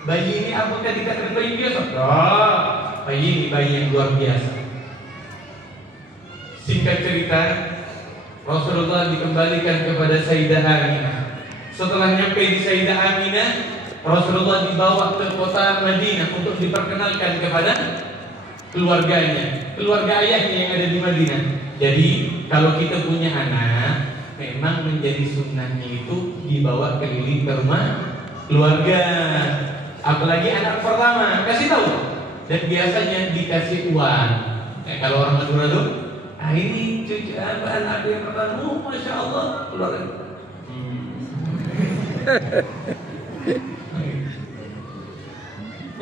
Bayi ini apakah dikatakan bayi biasa? Bayi ini bayi yang luar biasa. Singkat cerita, Rasulullah dikembalikan kepada Sayyidah Aminah. Setelah nyampe di Sayyidah Aminah, Rasulullah dibawa ke kota Madinah untuk diperkenalkan kepada keluarganya, keluarga ayahnya yang ada di Madinah. Jadi kalau kita punya anak, memang menjadi sunnahnya itu dibawa keliling ke rumah keluarga. Apalagi anak pertama, kasih tahu. Dan biasanya dikasih uang. Kalau orang Madura tuh, ini cucu anak yang pertama, masya Allah, keluarga.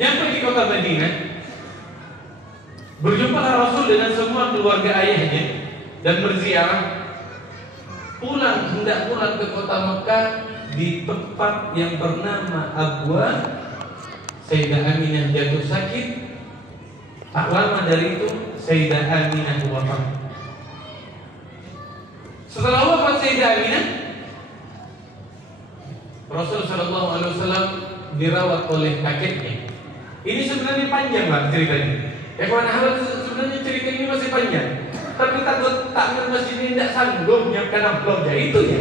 Nyampe di kota Madinah, berjumpalah Rasul dengan semua keluarga ayahnya dan berziarah. Hendak pulang ke kota Mekah di tempat yang bernama Abwa. Sayyidah Aminah jatuh sakit. Tak lama dari itu Sayyidah Aminah wafat. Setelah wafat Sayyidah Aminah, Rasul Sallallahu Alaihi Wasallam dirawat oleh kakeknya. Ini sebenarnya panjang Pak ceritanya. Kawan Ahmad sebenarnya cerita ini masih panjang. Tapi takut masjid ini tidak sanggup menyiapkan amplopnya. Itu ya.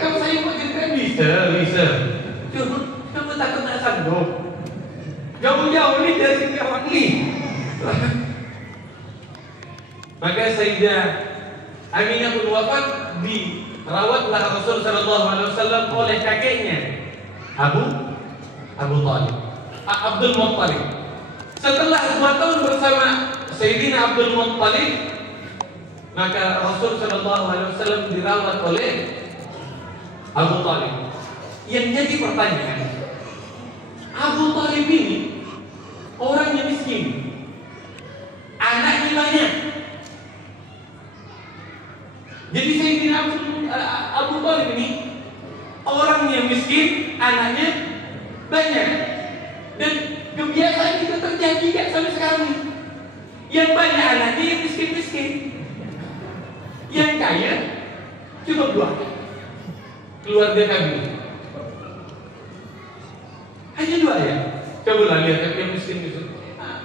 Kalau saya mau cerita bisa. Cuma takut tidak sanggup. Jauh-jauh ini dari kawan ini. Maka Sayyidah Aminah pun wafat, dirawatlah Rasul Sallallahu Alaihi Wasallam oleh kakeknya Abu Talib, Abdul Muttalib. Setelah 2 tahun bersama Sayyidina Abdul Muttalib, maka Rasul Sallallahu Alaihi Wasallam dirawat oleh Abu Talib. Yang jadi pertanyaan, Abu Talib ini miskin, anaknya banyak. Jadi Sayyidina Abu Thalib ini orangnya miskin, anaknya banyak. Dan kebiasaan itu terjadi gak sampai sekarang. Yang banyak anaknya yang miskin-miskin, yang kaya cuma 2. Keluarga kami hanya 2 ya. Coba lihat yang miskin itu.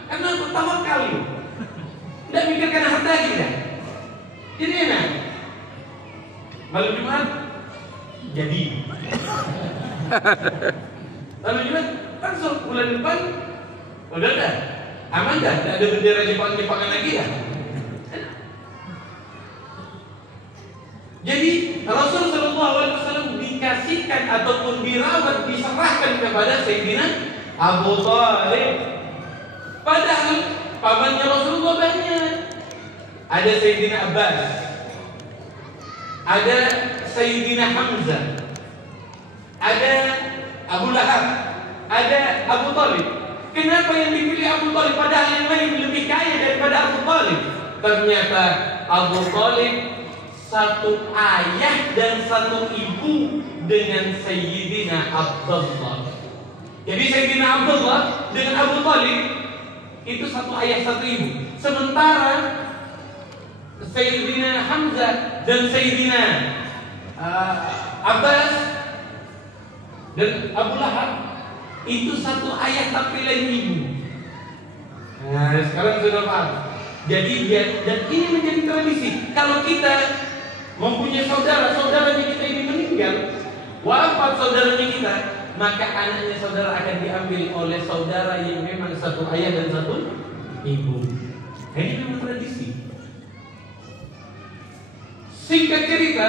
Karena pertama kali tidak mikirkan harta kita. Jadi enak. Malam Jumat jadi. Lalu Jumat langsung bulan depan udah dah. Aman dah, tidak ada bendera Jepang-Jepangan lagi dah. Jadi Rasul Shallallahu Alaihi Wasallam dikasihkan ataupun dirawat, diserahkan kepada Sayyidina Abu Thalib. Padahal pamannya Rasulullah banyak. Ada Sayyidina Abbas, ada Sayyidina Hamzah, ada Abu Lahab, ada Abu Thalib. Kenapa yang dipilih Abu Thalib padahal yang lain lebih kaya daripada Abu Thalib? Ternyata Abu Thalib satu ayah dan satu ibu dengan Sayyidina Abdullah. Jadi Sayyidina Abdullah dengan Abu Thalib itu satu ayah satu ibu. Sementara Sayyidina Hamzah dan Sayyidina Abbas dan Abu Lahab itu satu ayah tapi lain ibu. Nah, sekarang sudah paham. Jadi dan ini menjadi tradisi. Kalau kita mempunyai saudaranya kita ini meninggal, wafat saudaranya kita, maka anaknya saudara akan diambil oleh saudara yang memang satu ayah dan satu ibu. Ini memang tradisi. Singkat cerita,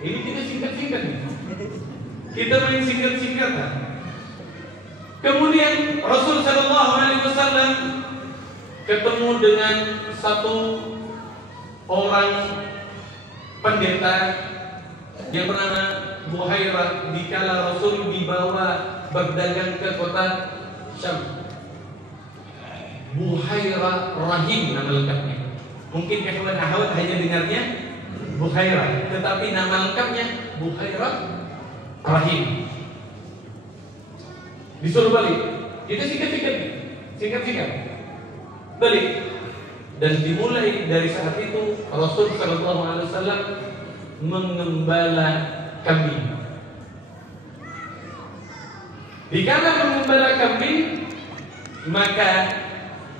ini kita singkat-singkat nih. Kita main singkat-singkatan. Kemudian Rasul Shallallahu Alaihi Wasallam ketemu dengan satu orang pendeta yang bernama Buhairah dikala Rasul dibawa berdagang ke kota Syam. Buhairah Rahim nama lengkapnya. Mungkin kawan ahwat hanya dengarnya Buhairah, tetapi nama lengkapnya Buhairah Rahim. Disuruh balik. Kita singkat balik. Dan dimulai dari saat itu Rasul Sallallahu Alaihi Wasallam mengembala kambing. Dikala mengembala kambing, maka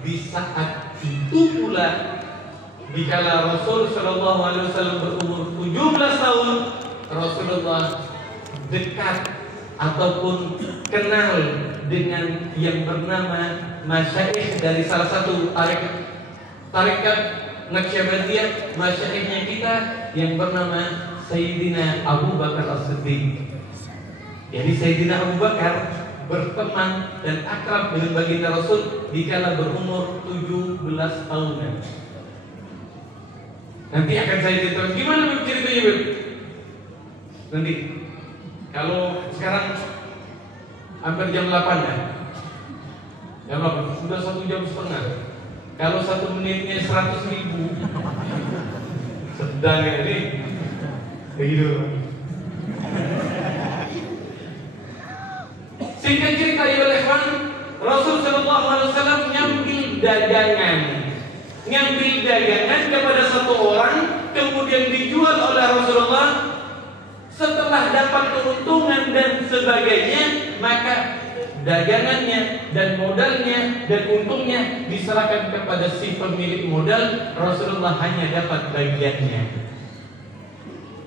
di saat itu pula dikala Rasul Sallallahu Alaihi Wasallam berumur 17 tahun, Rasulullah dekat ataupun kenal dengan yang bernama masyaikh dari salah satu tarekat Naqsyabandiyah, masyaikhnya kita yang bernama Sayyidina Abu Bakar As-Siddiq. Jadi Sayyidina Abu Bakar berteman dan akrab dengan baginda Rasul dikala berumur 17 tahunan. Nanti akan saya ceritakan gimana ceritanya, Beb? Nanti. Kalau sekarang hampir jam 8 ya. Jam 8 sudah 1 jam setengah. Kalau 1 menitnya 100.000 sedang ya ini. Begitu. Singkat cerita ya ikhwan, Rasul Sallallahu Alaihi Wasallam ngambil dagangan kepada satu orang, kemudian dijual oleh Rasulullah. Setelah dapat keuntungan dan sebagainya, maka dagangannya dan modalnya dan untungnya diserahkan kepada si pemilik modal. Rasulullah hanya dapat bagiannya.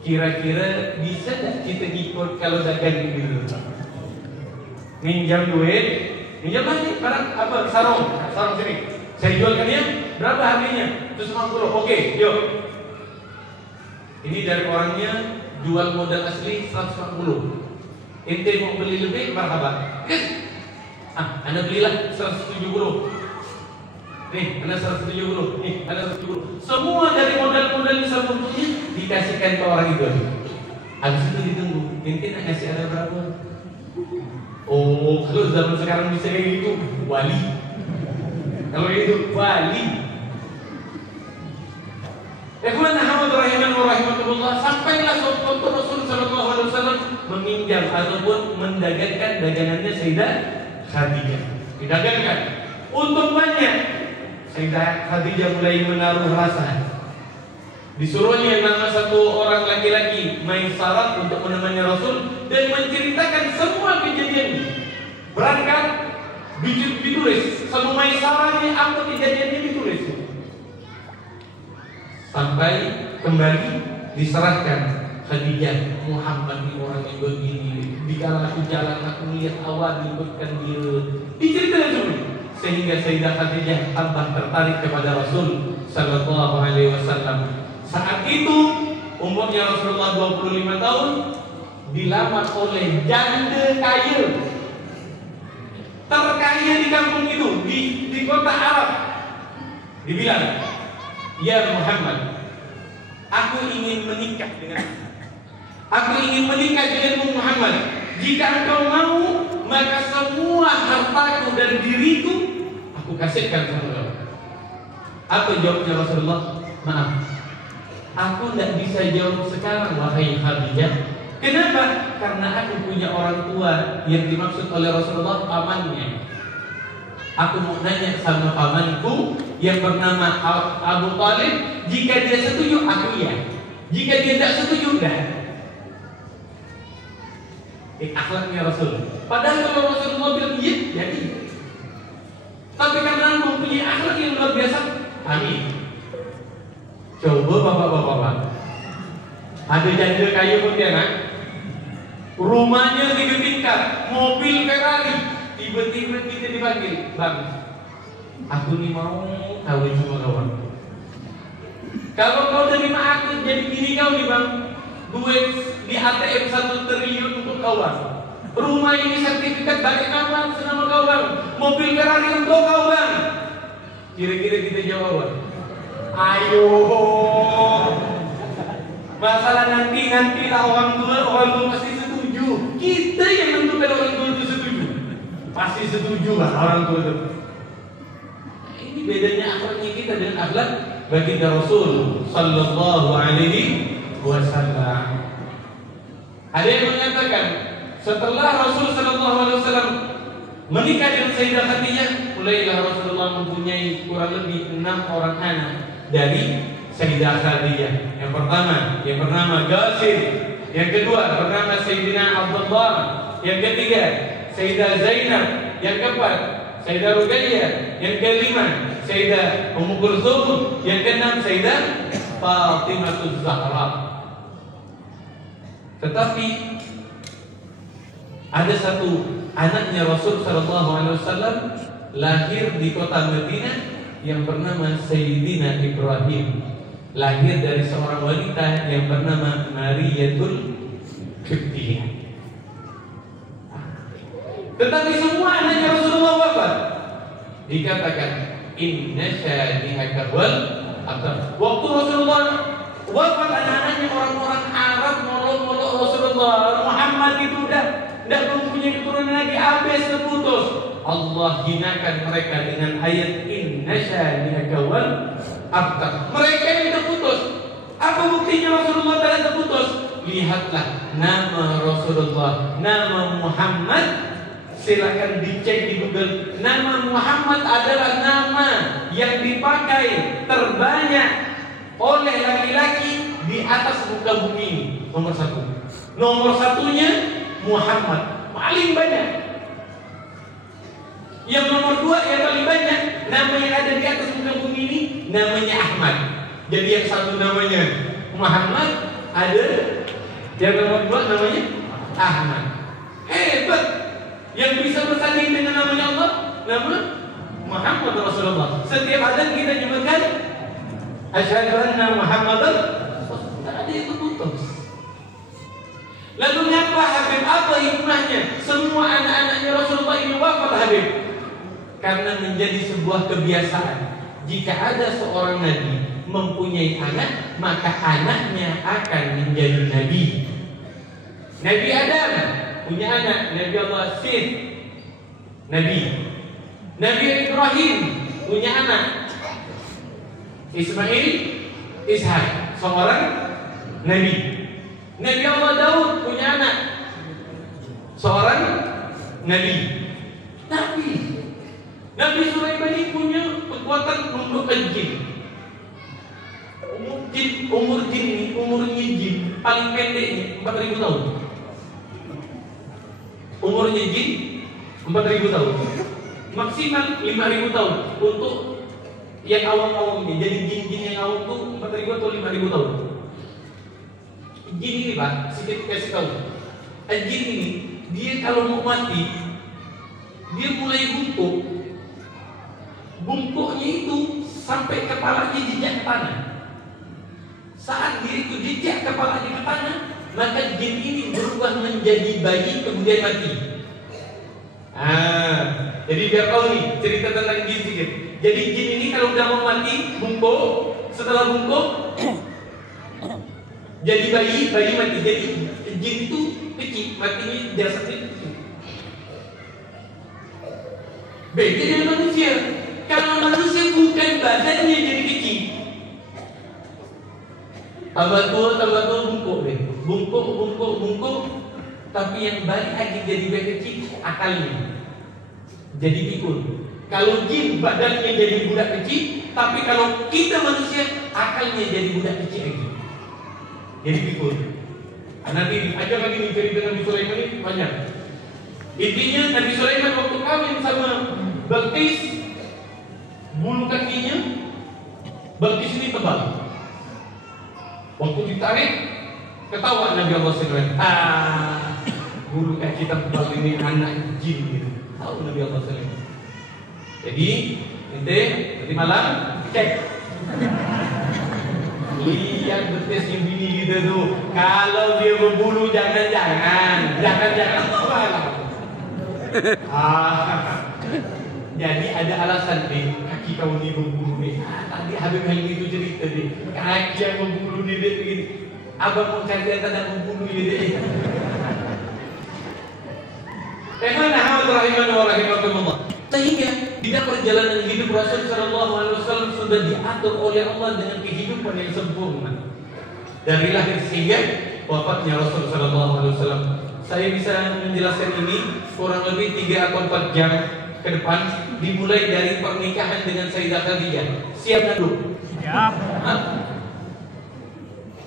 Kira-kira bisa tak kita ikut kalau dagang gitu? Minjam duit, minjam lagi barang apa? Sarung sini. Saya jualkan ya, berapa harganya? 150. Oke, yuk. Ini dari orangnya jual modal asli 140. Ente mau beli lebih marhaban. Yes. Anda belilah 170. Nih, Anda 170. Nih, Anda 170. Semua dari modal-modal 170-nya dikasihkan ke orang itu. Habis itu ditunggu. Ente nak ngasih ada berapa? Oh, kalau zaman sekarang bisa kayak gitu, wali. Kalau itu wali. Ikhwan Ahmad rahiman wa rahimakumullah, sampailah suatu Rasul sallallahu alaihi wasallam meminjam ataupun mendagangkan dagangannya Sayyidah Khadijah. Didagangkan. Untung banyak. Sayyidah Khadijah mulai menaruh rasa. Disuruhnya nama satu orang laki-laki Maisarah untuk menemani Rasul dan menceritakan semua kejadiannya. Berangkat ditulis sama Maisarah ini apa kejadiannya ditulis. Sampai kembali diserahkan Khadijah, Muhammad ini orang yang begini. Dikala aku jalan aku lihat awan ikutkan dia. Diceritakan semua. Sehingga Sayyidah Khadijah tambah tertarik kepada Rasul sallallahu alaihi wasallam. Saat itu umurnya Rasulullah 25 tahun, dilamar oleh janda kaya terkaya di kampung itu, di kota Arab. Dibilang, "Ya Muhammad, aku ingin menikah denganmu Muhammad. Jika engkau mau, maka semua hartaku dan diriku aku kasihkan sama kau." Apa jawabnya Rasulullah? "Maaf, aku tidak bisa jawab sekarang wahai Khadijah. Kenapa? Karena aku punya orang tua yang dimaksud oleh Rasulullah pamannya. Aku mau nanya sama pamanku yang bernama Abu Talib. Jika dia setuju, aku iya. Jika dia tidak setuju, dah." Akhlaknya Rasul. Padahal kalau Rasulullah bilang iya, jadi. Tapi karena mempunyai akhlak yang luar biasa, amin. Coba bapak-bapak, ada janda kaya Pontianak, rumahnya 3 tingkat, mobil Ferrari, tiba-tiba kita dipanggil, "Bang, aku nih mau kawin sama kawan. Kalau kau terima aku jadi bini kau nih bang, duit di ATM 1 triliun untuk kawan. Rumah ini sertifikat balik nama senama kau bang, mobil Ferrari untuk kau bang." Kira-kira kita jawab, ayo. Masalah nanti lah orang tua pasti setuju. Kita yang menentukan orang tua itu setuju. Pasti setuju lah orang tua itu. Ini bedanya akhlaknya kita dengan akhlak baginda Rasul sallallahu alaihi wasallam. Ada yang mengatakan setelah Rasul sallallahu alaihi wasallam menikah dengan Sayyidah Khadijah, mulailah Rasulullah mempunyai kurang lebih 6 orang anak dari Sayyidah Khadijah. Yang pertama yang bernama Qasim, yang kedua bernama Sayyidina Abdullah, yang ketiga Sayyidah Zainab, yang keempat Sayyidah Ruqayyah, yang kelima Sayyidah Ummu Kulthum, yang keenam Sayyidah Fatimah Zahra. Tetapi ada satu anaknya Rasul sallallahu alaihi wasallam lahir di kota Madinah yang bernama Sayyidina Ibrahim. Lahir dari seorang wanita yang bernama Mariyatul Qibtiyah. Tetapi semua anaknya Rasulullah wafat. Dikatakan inna syadihaka wal abtar. Waktu Rasulullah wafat, anak-anaknya orang-orang Arab molok-molok Rasulullah. Muhammad itu udah tidak mempunyai keturunan lagi, habis terputus. Allah hinakan mereka dengan ayat inna syadihaka wal abtar. Mereka yang terputus. Apa buktinya Rasulullah tidak terputus? Lihatlah nama Rasulullah, nama Muhammad. Silakan dicek di Google. Nama Muhammad adalah nama yang dipakai terbanyak oleh laki-laki di atas muka bumi ini. Nomor 1. Nomor 1-nya Muhammad, paling banyak. Yang nomor 2 yang paling banyak, nama yang ada di atas muka bumi ini namanya Ahmad. Jadi yang satu namanya Muhammad, ada yang nomor 2 namanya Ahmad. Hebat. Yang bisa bersanding dengan namanya Allah, nama Muhammad Rasulullah. Setiap azan kita nyebutkan asyhadu anna Muhammadan. Tak ada yang terputus. Lalu ngapa Habib? Apa hikmahnya? Semua anak-anaknya Rasulullah ini wafat Habib. Karena menjadi sebuah kebiasaan. Jika ada seorang nabi mempunyai anak, maka anaknya akan menjadi nabi. Nabi Adam punya anak, Nabi Allah Sith, Nabi Ibrahim punya anak. Ismail, Ishak, seorang nabi. Nabi Allah Daud punya anak, seorang nabi. Tapi Nabi Sulaiman ini punya kekuatan menundukkan jin. Umurnya jin paling pendeknya 4.000 tahun. Umurnya jin 4.000 tahun. Maksimal 5.000 tahun untuk yang awam-awamnya. Jadi jin-jin yang awam tuh 4.000 atau 5.000 tahun. Jin ini Pak, sedikit kasih tahu. Jin ini dia kalau mau mati, dia mulai bungkuk. Bungkuknya itu sampai kepalanya jejak ke tanah. Saat dia itu jejak kepalanya ke tanah, maka jin ini berubah menjadi bayi kemudian mati. Jadi biar tahu nih cerita tentang jin sedikit. Jadi jin ini kalau udah mau mati, bungkuk. Setelah bungkuk, jadi bayi mati. Jadi jin itu kecil, matinya jasadnya kecil. Beda dengan manusia. Kalau manusia bukan badannya jadi kecil. Tambah tua bungkuk deh. Bungkuk. Tapi yang balik lagi jadi bayi kecil, akalnya jadi pikun. Kalau jin badannya jadi budak kecil, tapi kalau kita manusia akalnya jadi budak kecil lagi. Jadi pikun. Nanti aja lagi nih cerita Nabi Sulaiman ini banyak. Intinya Nabi Sulaiman waktu kawin sama Balqis, bulu kakinya Balqis ini tebal. Waktu ditarik, ketawa Nabi Allah Sulaiman. Bulu kaki tebal ini anak jin gitu. Tahu Nabi Allah Sulaiman. Jadi, nanti malam cek. Lihat betesnya bini kita tuh. Kalau dia berbulu jangan jadi ada alasan deh. Kaki kau ini berbulu nih. Tadi Habib Halim itu cerita deh. Kaki yang berbulu nih deh begini. Abang mau cari yang tak berbulu ini deh. Sehingga di dalam perjalanan hidup Rasul Sallallahu Alaihi Wasallam sudah diatur oleh Allah dengan kehidupan yang sempurna dari lahir sehingga wafatnya Rasul Sallallahu Alaihi Wasallam. Saya bisa menjelaskan ini kurang lebih 3 atau 4 jam ke depan, dimulai dari pernikahan dengan Sayyidah Khadijah. Siap nggak dulu? Siap.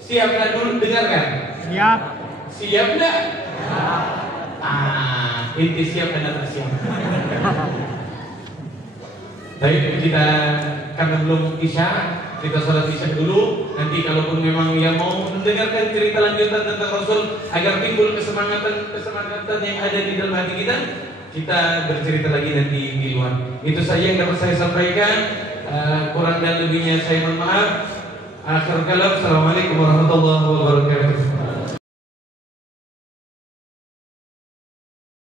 Siap nggak dulu? Dengarkan. Siap. Siap nggak? Inti siap dan tak siap. Baik, kita karena belum isya, kita sholat isya dulu. Nanti kalaupun memang yang mau mendengarkan cerita lanjutan tentang Rasul agar timbul kesemangatan yang ada di dalam hati kita bercerita lagi nanti di luar. Itu saja yang dapat saya sampaikan. Kurang dan lebihnya saya mohon maaf. Akhir kalam, assalamualaikum warahmatullahi wabarakatuh.